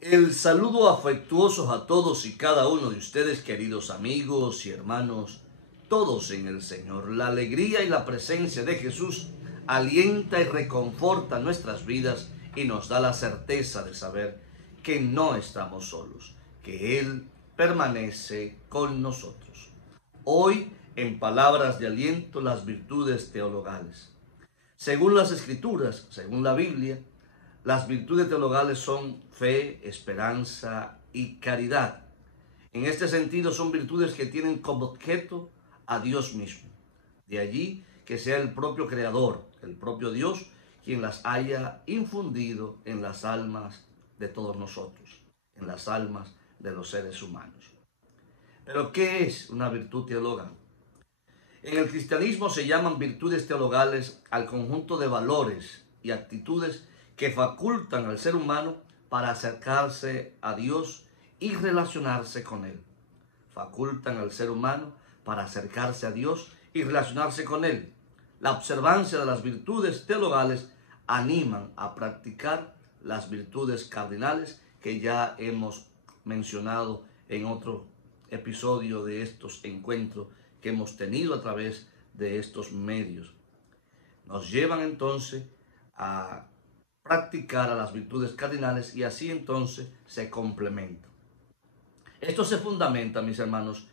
El saludo afectuoso a todos y cada uno de ustedes, queridos amigos y hermanos, todos en el Señor. La alegría y la presencia de Jesús alienta y reconforta nuestras vidas y nos da la certeza de saber que no estamos solos, que Él permanece con nosotros. Hoy, en palabras de aliento, las virtudes teologales. Según las Escrituras, según la Biblia, las virtudes teologales son fe, esperanza y caridad. En este sentido son virtudes que tienen como objeto a Dios mismo. De allí que sea el propio Creador, el propio Dios, quien las haya infundido en las almas de todos nosotros, en las almas de los seres humanos. Pero ¿qué es una virtud teologal? En el cristianismo se llaman virtudes teologales al conjunto de valores y actitudes que facultan al ser humano para acercarse a Dios y relacionarse con Él. Facultan al ser humano para acercarse a Dios y relacionarse con Él. La observancia de las virtudes teologales animan a practicar las virtudes cardinales que ya hemos mencionado en otro episodio de estos encuentros que hemos tenido a través de estos medios. Nos llevan entonces a practicar a las virtudes cardinales y así entonces se complementan. Esto se fundamenta, mis hermanos,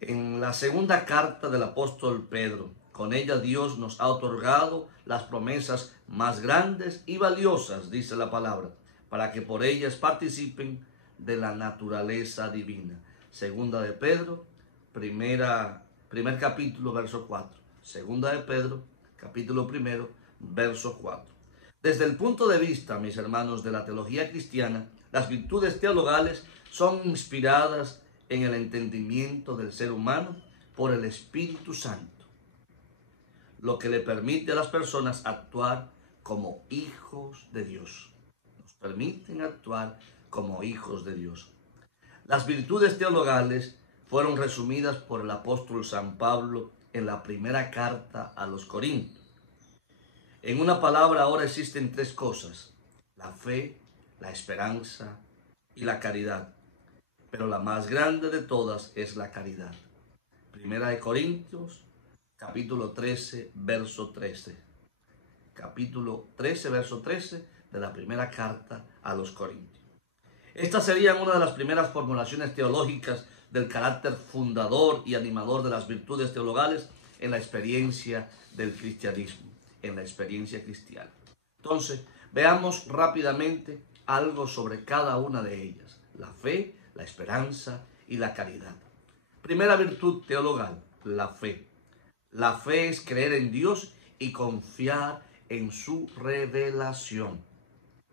en la segunda carta del apóstol Pedro. Con ella Dios nos ha otorgado las promesas más grandes y valiosas, dice la palabra, para que por ellas participen de la naturaleza divina. Segunda de Pedro, primer capítulo, verso 4. Segunda de Pedro, capítulo 1, verso 4. Desde el punto de vista, mis hermanos, de la teología cristiana, las virtudes teologales son inspiradas en el entendimiento del ser humano por el Espíritu Santo, lo que le permite a las personas actuar como hijos de Dios. Nos permiten actuar como hijos de Dios. Las virtudes teologales fueron resumidas por el apóstol San Pablo en la primera carta a los Corintios. En una palabra, ahora existen tres cosas: la fe, la esperanza y la caridad. Pero la más grande de todas es la caridad. Primera de Corintios, capítulo 13, verso 13. Capítulo 13, verso 13 de la primera carta a los Corintios. Estas serían una de las primeras formulaciones teológicas del carácter fundador y animador de las virtudes teologales en la experiencia del cristianismo, en la experiencia cristiana. Entonces, veamos rápidamente algo sobre cada una de ellas: la fe, la esperanza y la caridad. Primera virtud teologal, la fe. La fe es creer en Dios y confiar en su revelación.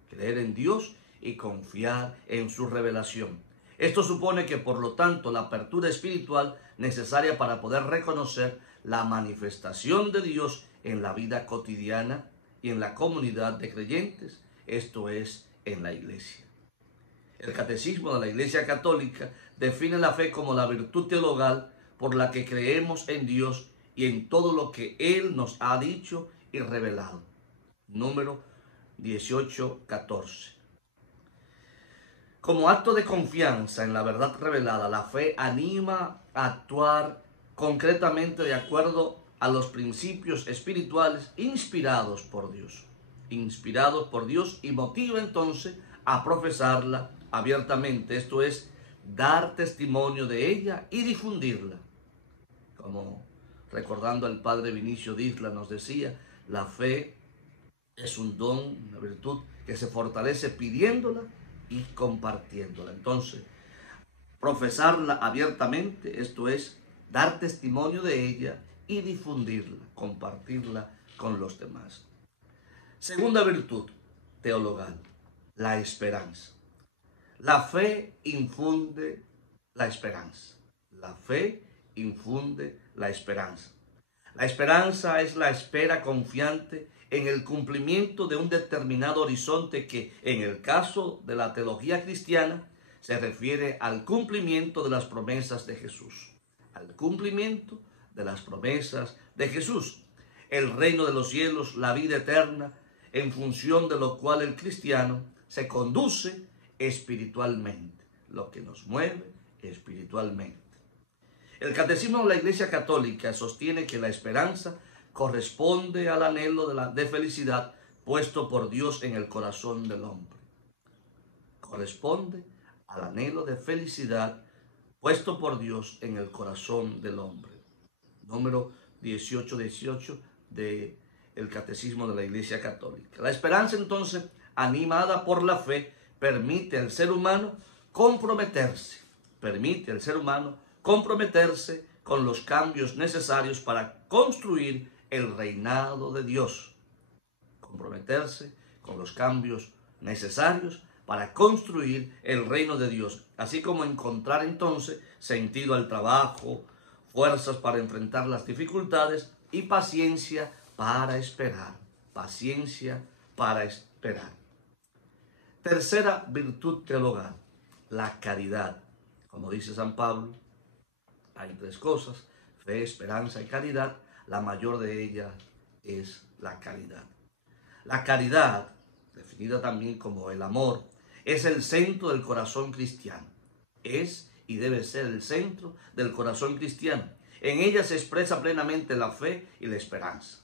Creer en Dios y confiar en su revelación. Esto supone que, por lo tanto, la apertura espiritual necesaria para poder reconocer la manifestación de Dios en la vida cotidiana y en la comunidad de creyentes, esto es, en la iglesia. El Catecismo de la Iglesia Católica define la fe como la virtud teologal por la que creemos en Dios y en todo lo que Él nos ha dicho y revelado. Número 1814. Como acto de confianza en la verdad revelada, la fe anima a actuar concretamente de acuerdo a los principios espirituales inspirados por Dios. Inspirados por Dios, y motiva entonces a profesarla abiertamente, esto es, dar testimonio de ella y difundirla. Como recordando al padre Vinicio Disla nos decía, la fe es un don, una virtud que se fortalece pidiéndola y compartiéndola. Entonces, profesarla abiertamente, esto es, dar testimonio de ella y difundirla, compartirla con los demás. Segunda virtud teologal, la esperanza. La fe infunde la esperanza. La fe infunde la esperanza. La esperanza es la espera confiante en el cumplimiento de un determinado horizonte que, en el caso de la teología cristiana, se refiere al cumplimiento de las promesas de Jesús. Al cumplimiento de las promesas de Jesús. El reino de los cielos, la vida eterna, en función de lo cual el cristiano se conduce espiritualmente. Lo que nos mueve espiritualmente. El Catecismo de la Iglesia Católica sostiene que la esperanza corresponde al anhelo de felicidad puesto por Dios en el corazón del hombre. Corresponde al anhelo de felicidad puesto por Dios en el corazón del hombre. Número 1818 del Catecismo de la Iglesia Católica. La esperanza, entonces, animada por la fe, permite al ser humano comprometerse con los cambios necesarios para construir el reinado de Dios. Comprometerse con los cambios necesarios para construir el reino de Dios, así como encontrar entonces sentido al trabajo, fuerzas para enfrentar las dificultades y paciencia para esperar. Paciencia para esperar. Tercera virtud teologal, la caridad. Como dice San Pablo, hay tres cosas: fe, esperanza y caridad. La mayor de ellas es la caridad. La caridad, definida también como el amor, es el centro del corazón cristiano. Es y debe ser el centro del corazón cristiano. En ella se expresa plenamente la fe y la esperanza.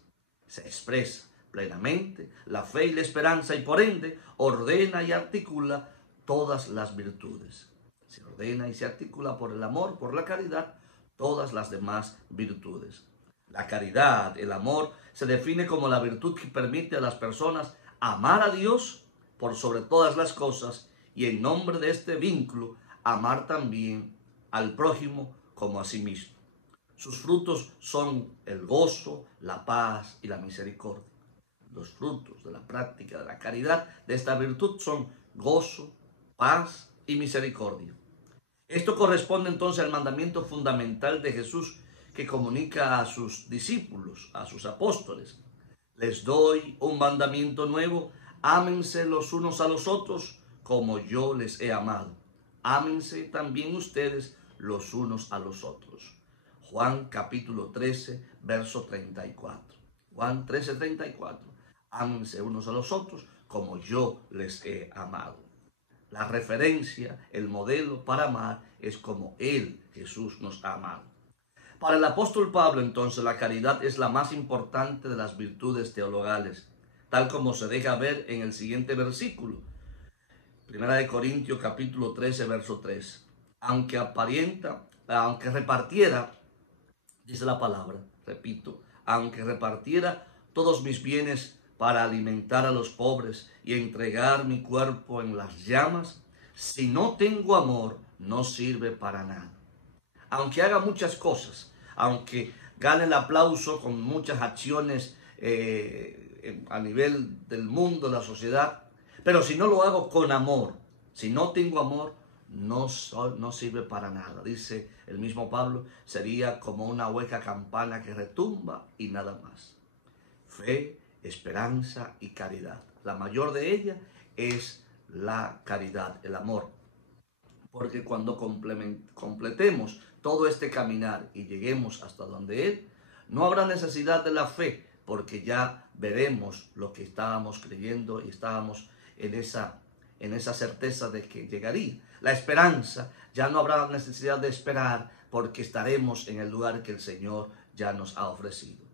Se expresa plenamente la fe y la esperanza y por ende ordena y articula todas las virtudes. Se ordena y se articula por el amor, por la caridad, todas las demás virtudes. La caridad, el amor, se define como la virtud que permite a las personas amar a Dios por sobre todas las cosas y en nombre de este vínculo amar también al prójimo como a sí mismo. Sus frutos son el gozo, la paz y la misericordia. Los frutos de la práctica de la caridad, de esta virtud, son gozo, paz y misericordia. Esto corresponde entonces al mandamiento fundamental de Jesús que comunica a sus discípulos, a sus apóstoles. Les doy un mandamiento nuevo: ámense los unos a los otros como yo les he amado. Ámense también ustedes los unos a los otros. Juan capítulo 13, verso 34. Juan 13, 34. Ámense unos a los otros como yo les he amado. La referencia, el modelo para amar es como Él, Jesús, nos ha amado. Para el apóstol Pablo, entonces, la caridad es la más importante de las virtudes teologales, tal como se deja ver en el siguiente versículo. Primera de Corintios capítulo 13, verso 3. Aunque repartiera, dice la palabra, repito, aunque repartiera todos mis bienes para alimentar a los pobres y entregar mi cuerpo en las llamas, si no tengo amor, no sirve para nada. Aunque haga muchas cosas, aunque gane el aplauso con muchas acciones a nivel del mundo, la sociedad, pero si no lo hago con amor, si no tengo amor, no sirve para nada. Dice el mismo Pablo, sería como una hueca campana que retumba y nada más. Fe, esperanza y caridad. La mayor de ellas es la caridad, el amor. Porque cuando completemos todo este caminar y lleguemos hasta donde Él, no habrá necesidad de la fe, porque ya veremos lo que estábamos creyendo y estábamos en esa certeza de que llegaría. La esperanza, ya no habrá necesidad de esperar, porque estaremos en el lugar que el Señor ya nos ha ofrecido.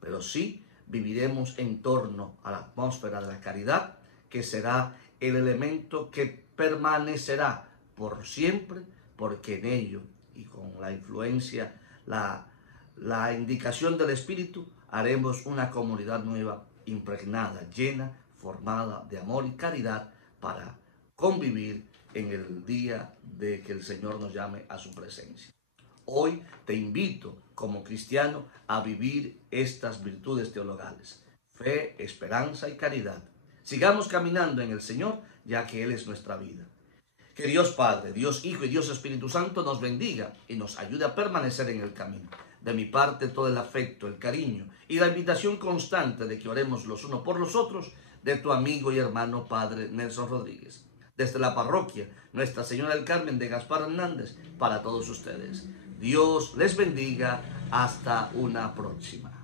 Pero sí viviremos en torno a la atmósfera de la caridad, que será el elemento que permanecerá por siempre, porque en ello y con la influencia, la indicación del Espíritu, haremos una comunidad nueva, impregnada, llena, formada de amor y caridad para convivir en el día de que el Señor nos llame a su presencia. Hoy te invito como cristiano a vivir estas virtudes teologales: fe, esperanza y caridad. Sigamos caminando en el Señor, ya que Él es nuestra vida. Que Dios Padre, Dios Hijo y Dios Espíritu Santo nos bendiga y nos ayude a permanecer en el camino. De mi parte, todo el afecto, el cariño y la invitación constante de que oremos los unos por los otros, de tu amigo y hermano Padre Nelson Rodríguez. Desde la parroquia Nuestra Señora del Carmen de Gaspar Hernández, para todos ustedes. Dios les bendiga. Hasta una próxima.